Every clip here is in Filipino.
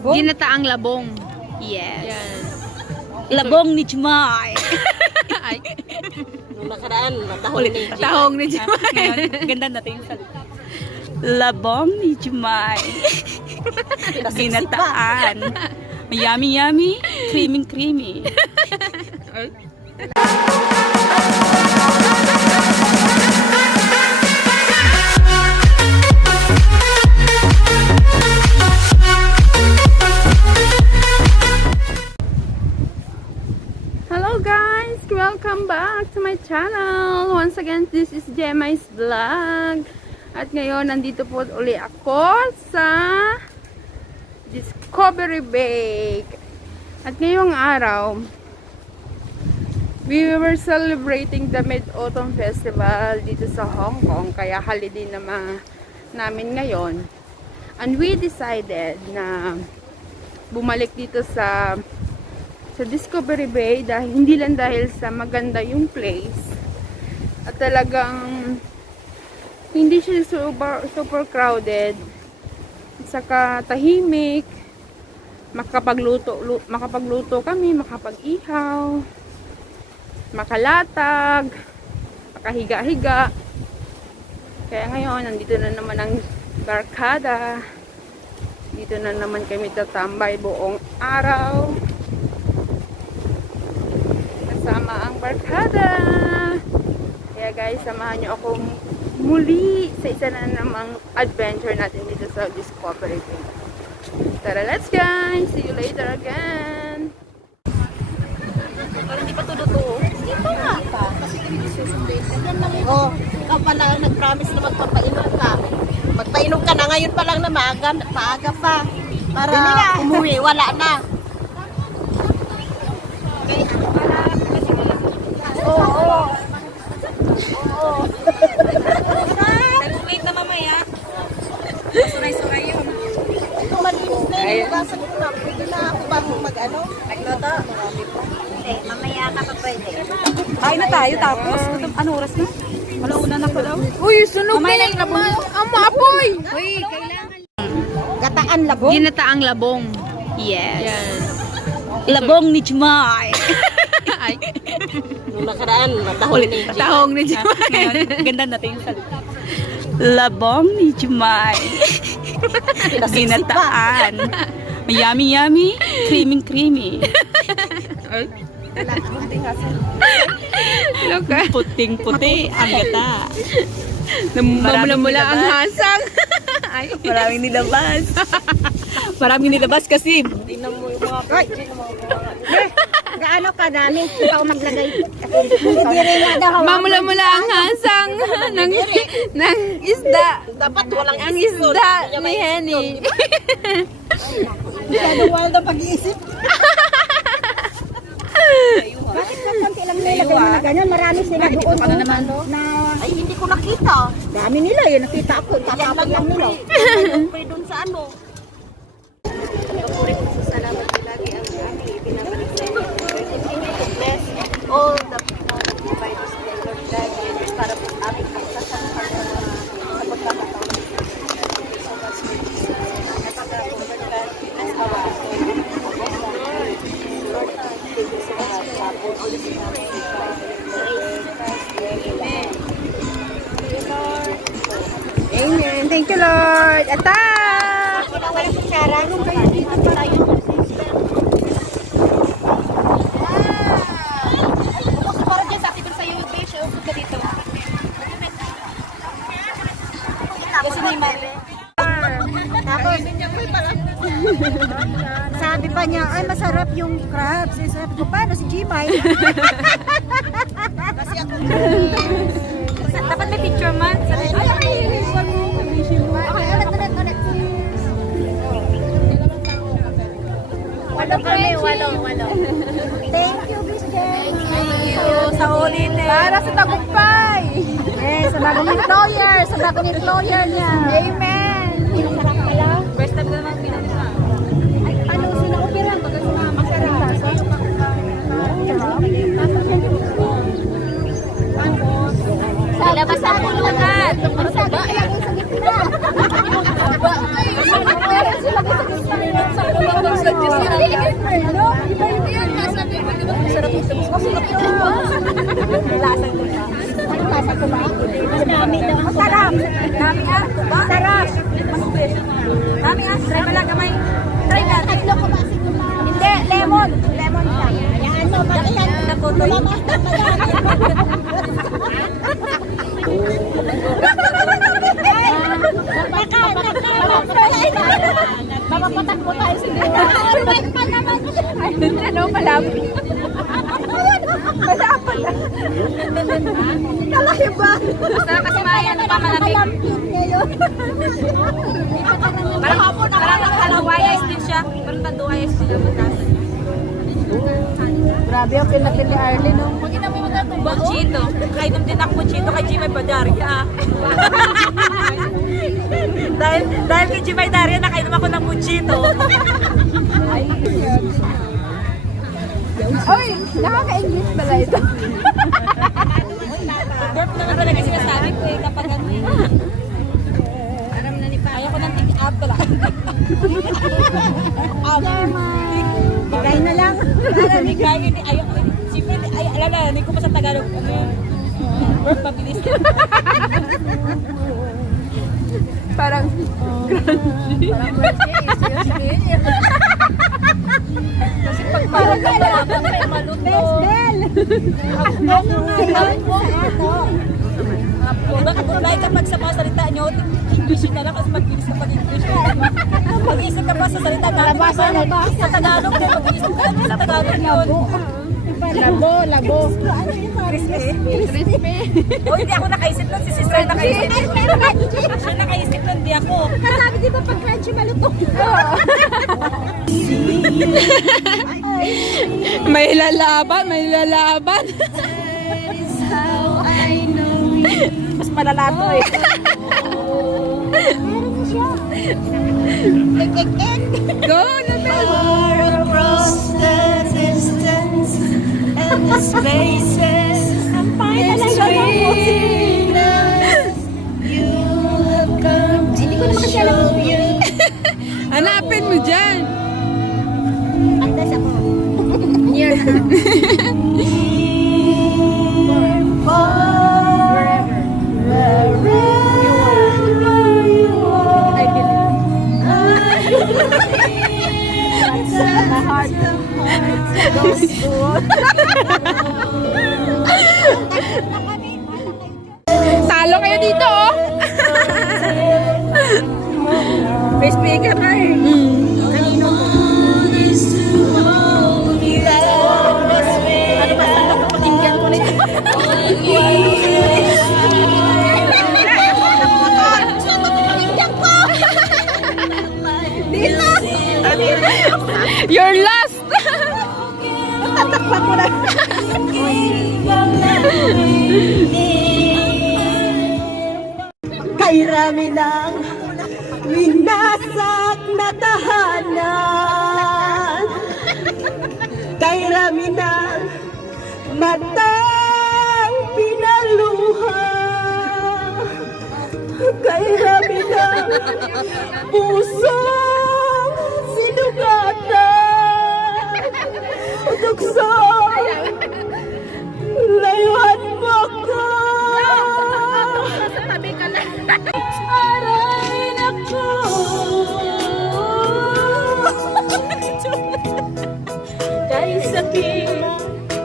Ginataang labong. Yes. Yan. Labong ni Jumay. Ay, Nung nakaraan, tahong ni Jimay. tahong ni Jumay. Ngayon, ganda natin yung salita. Labong ni Jumay. Ginataan. Yummy, yummy. Creamy, creamy. Hello guys! Welcome back to my channel! Once again, this is Jemai's Vlog. At ngayon, nandito po uli ako sa Discovery Bay. At ngayong araw, we were celebrating the Mid-Autumn Festival dito sa Hong Kong. Kaya holiday naman namin ngayon. And we decided na bumalik dito sa Discovery Bay dahil hindi lang dahil sa maganda yung place at talagang hindi siya super crowded at saka tahimik, makapagluto kami, makapag-ihaw, makalatag, makahiga-higa. Kaya ngayon nandito na naman ang barkada, dito na naman kami tatambay buong araw sama ang barkada. Kaya guys, samahan nyo ako muli sa isa na namang adventure natin dito sa Discovery Bay. Tara, let's guys! See you later again! Parang di pa to totoo. Dito nga. Kasi kami susunduin. Oh, ikaw pala nag-promise na magpapainom ka. Magpainom ka na ngayon pa lang na maaga pa. Para umuwi, wala na. Okay, Oo. Nag-wait na mamaya. Suray-suray yun. Ito malinis na yun. Basa ko na. Pwede na ako bang mag-ano? Nagluto. Hindi, mamaya ka pa pwede. Kain na tayo tapos. Ano oras na? Malauna na pa daw. Uy, sunog na yung labong! Ang maapoy! Uy, kailangan. Gataan labong? Ginataang labong. Yes. Yan. Labong ni Jumay. Ay, Nung nakaraan, tahong ni Jimay. tahong ni Jumay. Ngayon, ganda natin yung salita. Labong ni Jumay. Ginataan. Yummy, yummy. Creamy, creamy. Look ah. Puting-puti ang gata. Namumula-mula ang hasang. Ay, Maraming nilabas. Maraming nilabas kasi Tingnan mo yung mga picture ng mga gaano ka namin? Ikaw maglagay. Hindi rin nga daw. mamula-mula ang hasang ng isda. Dapat walang Ang isda ni Henny. Masyado wild ang pag-iisip. Bakit na konti lang nilagay mo na gano'n? Marami sila doon. Ano naman? Na, ay, hindi ko nakita. Dami nila yun. Nakita ako. Tatapag lang nila. Pre doon sa ano. Papuri po sa salamat lagi ang aming ibinabalik sa inyo. Bless all the people who provide us the Lord God para po aming pagsasampan sa pagkakataon. Thank you so much for Jesus. Napaka-Lord God, bless our Lord, thank you so much for all this Amen. Thank you, Lord. Attack! Wala kutsara. Anong kayo dito tayo? Para dyan sa akin sa iyo, Besh. Usod ka dito. Kasi may mali. Tapos, sabi pa niya, ay masarap yung crabs. Eh, sabi ko, paano si Jimay? Kasi ako. dapat may picture man. Walo kami, walo. Thank you, Miss Jen. Thank you. Sa ulit eh. Para sa tagumpay! Yes, sa bagong employer niya. Amen. Masarap pala. First time ko naman pinunta. Ay, ano sila upiran? Baga sila masarap. Labas ako agad. Sa gitna. Meron sila sa gitna. Masarap ito. Masarap ito. Lasang ito ba? Anong lasang ito ba? Dami daw. Masarap. Dami ah. Masarap. Dami ah. Try mo lang kamay. Try na. Tatlo ko ba? Hindi. Lemon. Lemon siya. Yan mo. Yan. Nakutoy. Mapapatakbo tayo sa dito. Ano, malapit. Malapit. Kalaki ba? Basta kasi mayan pa malamig. Parang kalawayas din siya. Parang tanduayas din ang magkasa. Grabe ang pinapil ni Arlene, no? Bonchito. Kainom din ako bonchito kay Jimay Badarya. dahil kay Jimay Badarya nakainom ako ng bonchito. Oy, nakaka-English pala ito. Burp naman talaga sinasabi ko eh kapag ano eh. Aram na ni Pa. Ayaw ko ng take-up pala. Bigay na lang. Bigay, hindi. Ayaw ko. Siyempre, alalanin ko pa sa Tagalog. Ano yun? Burp, mabilis. Parang Parang kailangan may maluto. Nakapulay kapag sa mga salita nyo, English na lang kasi mag-English ka pag-English. Mag-isip ka pa sa salita natin. Sa Tagalog, mag-isip ka sa Tagalog yun. Labo. crispy. O hindi ako nakaisip nun, si sister nakaisip nun. Siya nakaisip nun, di ako. Sabi di ba pag crunchy malutong? May lalaban, may lalaban. Mas malala to eh. Meron siya. Go, Nabel. Across the distance and the spaces between us, you have come to show you. Hanapin mo dyan. Andas ako. Talo kayo dito, oh. May speaker na eh. Ano ba sa patinggan ko nito? You're lost. Tatakpan mo na. Kay rami ng winasak na tahanan, kay rami ng matang pinaluha, kay rami ng pusong sinugatan, tukso layuan mo ko. Tabi ka na. Aray nako. Kay sakit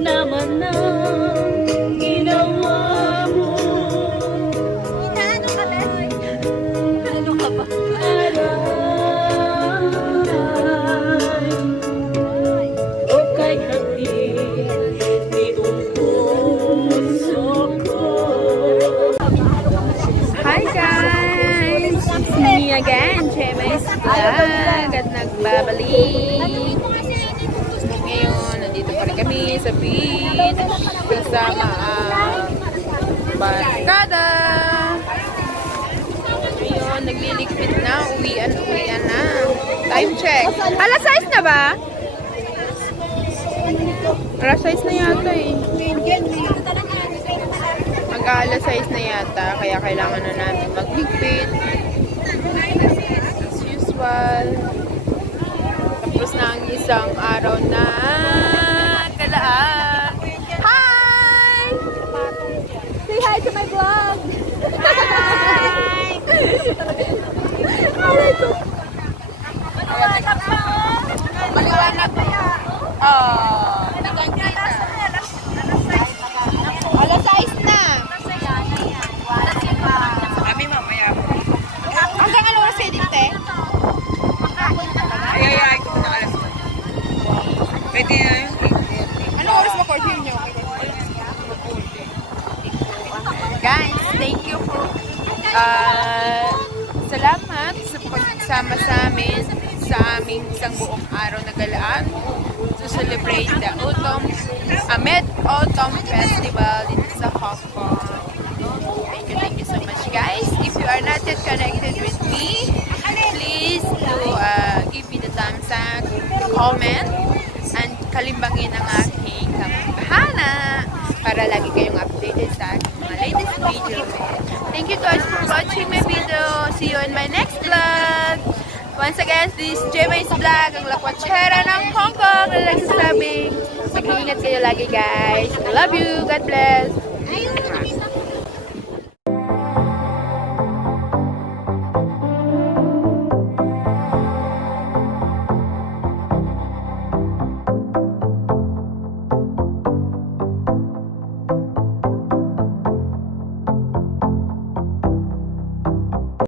naman ang ginawa mo. Inaano ka na? Ano ka ba? Aray. O kay hatid nitong puso ko. Hi guys! It's me again, Chemes Vlog at nagbabalik. Ngayon, nandito pa rin kami sa beach kasama ang barkada. Ngayon, nagliligpit na, uwian na. Time check. Alas 6 na ba? Alas 6 na yata eh. Mag-alas 6 na yata, kaya kailangan na natin magligpit. As usual. Tapos na ang Isang araw na galaan. Hi! Say hi to my vlog! Hi! Maliwanag pa. Oh, nakikita. Alas 6 na. Kami mamaya. Hanggang ano oras pwede, te? Ay, ko na alas. Pwede na yun. Ano oras ba curfew nyo? Guys, thank you for salamat sa pagsama sa amin sa aming isang buong araw na galaan to celebrate the Mid-Autumn Festival dito sa Hong Kong. Thank you so much, guys. If you are not yet connected with me, please do give me the thumbs up, comment, and kalimbangin ang aking kampana para lagi kayong updated sa aking mga latest video. Thank you guys for watching my video. See you in my next vlog. Once again, this is Jmay's Vlog, ang lakwatsera ng Hong Kong na nagsasabing mag-iingat kayo lagi, guys. I love you. God bless.